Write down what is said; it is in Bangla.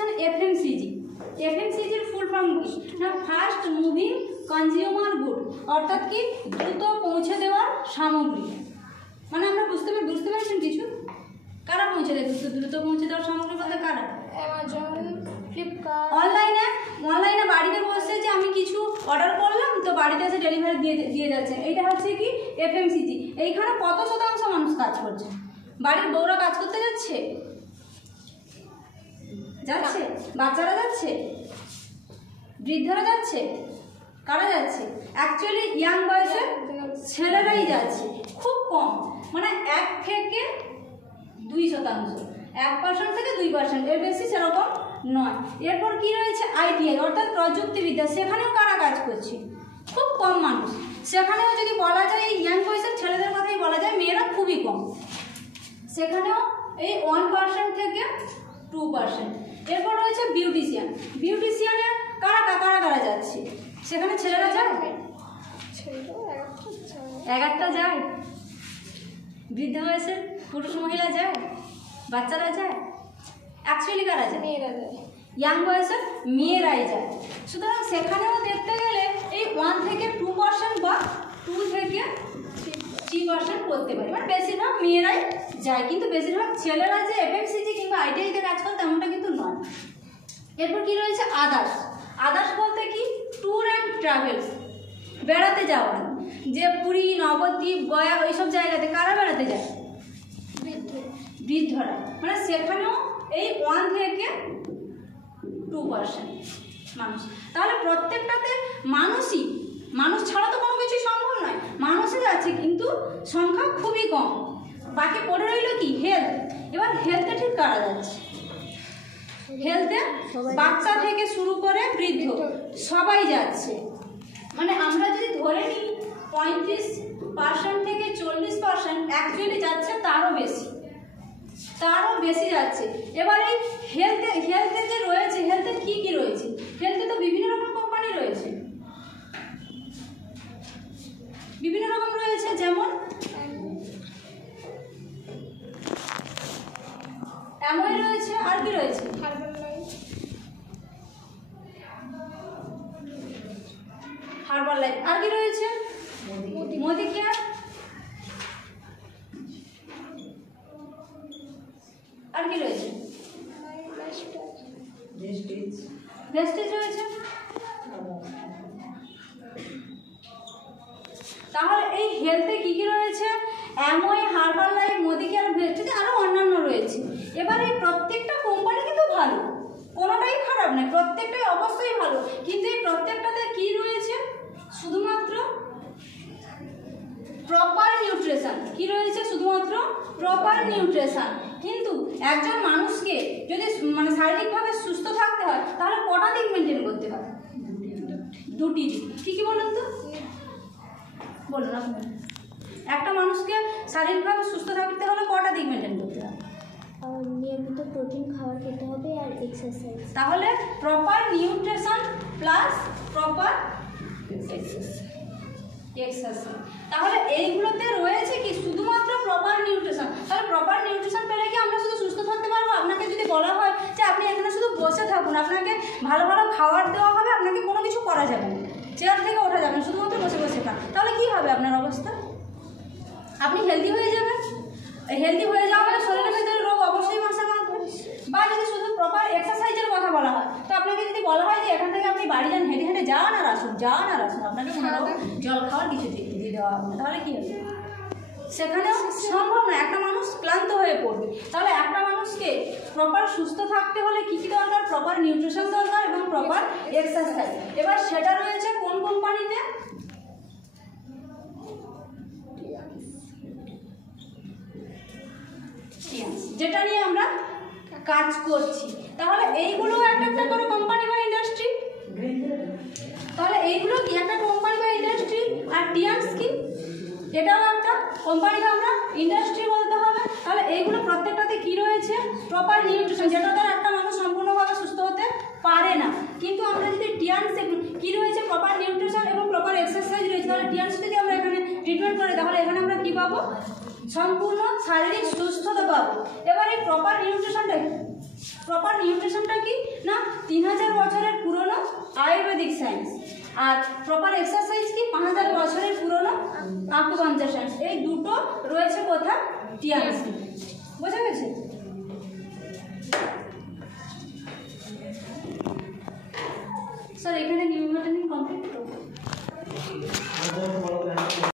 Question FMCG. এফএমসিজির ফুল ফর্ম কি না ফাস্ট মুভিং কনজিউমার গুড, অর্থাৎ কি দ্রুত পৌঁছে দেওয়ার সামগ্রী। মানে আমরা বুঝতে পারছেন কিছু? কারা পৌঁছে দেয় দ্রুত পৌঁছে দেওয়ার সামগ্রী বলতে কারা? Amazon, Flipkart. অনলাইনে বাড়িতে বসে যে আমি কিছু অর্ডার করলাম তো বাড়িতে এসে ডেলিভারি দিয়ে যাচ্ছে, এইটা হচ্ছে কি এফএমসিজি। এইখানে কত শতাংশ মানুষ কাজ করছে? বাড়ির বউরা কাজ করতে যাচ্ছে? বাচ্চারা যাচ্ছে? বৃদ্ধরা যাচ্ছে? কারা যাচ্ছে? অ্যাকচুয়ালি ইয়াং বয়সের ছেলেরাই যাচ্ছে, খুব কম, মানে 1 থেকে 2%, 1% থেকে 2%, এর বেশি সেরকম নয়। এরপর কি রয়েছে আইটিআই অর্থাৎ প্রযুক্তিবিদ্যা, সেখানেও কারা কাজ করছে? খুব কম মানুষ। সেখানেও যদি বলা যায় এই ইয়াং বয়সের ছেলেদের কথাই বলা যায়, মেয়েরা খুবই কম, সেখানেও এই 1% থেকে 2%। এরপর রয়েছে বিউটিশিয়ানে কারা যাচ্ছে? সেখানে ছেলেরা যায়? একটা যায়। বৃদ্ধ বয়সের পুরুষ মহিলা যায়? বাচ্চারা যায়? অ্যাকচুয়ালি কারা যায়? মেয়েরা যায়। ইয়াং বয়সের মেয়েরাই যায়। সুতরাং সেখানেও দেখতে গেলে এই 1 থেকে 2% বা 2 থেকে 3% করতে পারে, মানে বেশিরভাগ মেয়েরাই যায়, কিন্তু বেশিরভাগ ছেলেরা যে এফএমসিজি কিংবা আইটিআইতে কাজ করে তেমনটা কিন্তু নয়। এরপর কি রয়েছে আদার্স বলতে কি ট্যুর অ্যান্ড ট্রাভেলস, বেড়াতে যাওয়া, যে পুরী, নবদ্বীপ, গয়া ওইসব জায়গাতে কারা বেড়াতে যায়? বৃদ্ধরা, মানে সেখানেও এই 1 থেকে 2% মানুষ। তাহলে প্রত্যেকটাতে মানুষ ছাড়া তো কোনো কিছুই সম্ভব নয়, মানুষই যাচ্ছে কিন্তু সংখ্যা খুবই কম। বাকি পড়ে রইল কি হেলথ। এবার হেলথে ঠিক কারা যাচ্ছে? হেলথে বাচ্চা থেকে শুরু করে বৃদ্ধ সবাই যাচ্ছে। মানে আমরা যদি ধরে নিই 35% থেকে 40% অ্যাকচুয়ালি যাচ্ছে, তারও বেশি যাচ্ছে। এবার এই হেলথে যে রয়েছে, হেলথে কি রয়েছে? হেলথে তো বিভিন্ন রকম কোম্পানি রয়েছে, যেমন অ্যামওয়ে রয়েছে, আর কি রয়েছে? হার্বাল লাইফ, আর কি রয়েছে? মোদি কেয়ার, আর কি রয়েছে? ভেস্টিজ রয়েছে। তাহলে এই হেলথে কি রয়েছে? Amway, herbal life, Modi care, Vestige, আরও অন্যান্য রয়েছে। এবার এই প্রত্যেকটা কোম্পানি কিন্তু ভালো, কোনোটাই খারাপ নয়, প্রত্যেকটাই অবশ্যই ভালো, কিন্তু এই প্রত্যেকটাতে কি রয়েছে? শুধুমাত্র প্রপার নিউট্রিশন। কি রয়েছে? শুধুমাত্র প্রপার নিউট্রিশন। কিন্তু একজন মানুষকে যদি মানে শারীরিকভাবে সুস্থ থাকতে হয় তাহলে কটা দিক মেনটেন করতে হয়? 2টি দিক। কি বলুন তো, বলুন আপনি। একটা মানুষকে শারীরিকভাবে সুস্থ থাকতে হলে কটা দিক মেনটেন করতে হয়? নিয়মিত প্রোটিন খাবার খেতে হবে আর এক্সারসাইজ। তাহলে proper nutrition plus proper exercise. তাহলে এইগুলোতে রয়েছে কি শুধুমাত্র প্রপার নিউট্রিশন। তাহলে প্রপার নিউট্রিশন পেলে কি আমরা শুধু সুস্থ থাকতে পারবো? আপনাকে যদি বলা হয় যে আপনি এখানে শুধু বসে থাকুন, আপনাকে ভালো খাবার দেওয়া হবে, আপনাকে কোনো কিছু করা যাবে না, চেয়ার থেকে ওঠা যাবে না, শুধুমাত্র বসে খান, তাহলে কি হবে আপনার অবস্থা? আপনি হেলদি হয়ে যাবেন। হেলদি হয়ে যাওয়া মানে শরীরের ভেতরে রোগ অবশ্যই বাসা বাঁধবে। বা যদি শুধু প্রপার এক্সারসাইজের কথা বলা হয়, তো আপনাকে যদি বলা হয় যে এখান থেকে আপনি বাড়ি যান, হেঁটে যান আর আসুন, আপনাকে জল খাওয়ার কিছু দিয়ে দেওয়া হবে, তাহলে কি হবে? সেখানেও সম্ভব না, একটা মানুষ ক্লান্ত হয়ে পড়বে। তাহলে একটা মানুষকে প্রপার সুস্থ থাকতে হলে কি দরকার? প্রপার নিউট্রিশন দরকার এবং প্রপার এক্সারসাইজ। এবার সেটা রয়েছে কোন কোম্পানিতে? যেটা নিয়ে আমরা কাজ করছি। তাহলে এইগুলো একটা করে কোম্পানি বা ইন্ডাস্ট্রি। তাহলে এইগুলো কি একটা কোম্পানি বা ইন্ডাস্ট্রি। আর টিয়ান্স কি? এটাও একটা কোম্পানিকে আমরা ইন্ডাস্ট্রি বলতে হবে। তাহলে এইগুলো প্রত্যেকটাতে কি রয়েছে? প্রপার নিউট্রিশন, যেটা দ্বারা একটা মানুষ সম্পূর্ণভাবে সুস্থ হতে পারে না। কিন্তু আমরা যদি টিয়ান্সে কি রয়েছে? প্রপার নিউট্রিশন এবং প্রপার এক্সারসাইজ রয়েছে। তাহলে টিয়ান্স যদি আমরা এখানে ট্রিটমেন্ট করি তাহলে এখানে আমরা কি পাবো? সম্পূর্ণ শারীরিক সুস্থতা পাবো। এবার এই প্রপার নিউট্রিশনটা প্রপার নিউট্রিশনটা কি না 3000 বছরের পুরনো আয়ুর্বেদিক সায়েন্স, আর প্রপার এক্সারসাইজ কি 5000 বছরের পুরনো আকুপাঞ্চার সায়েন্স। এই দুটো রয়েছে কোথা? টিআরসি। বোঝা গেছে?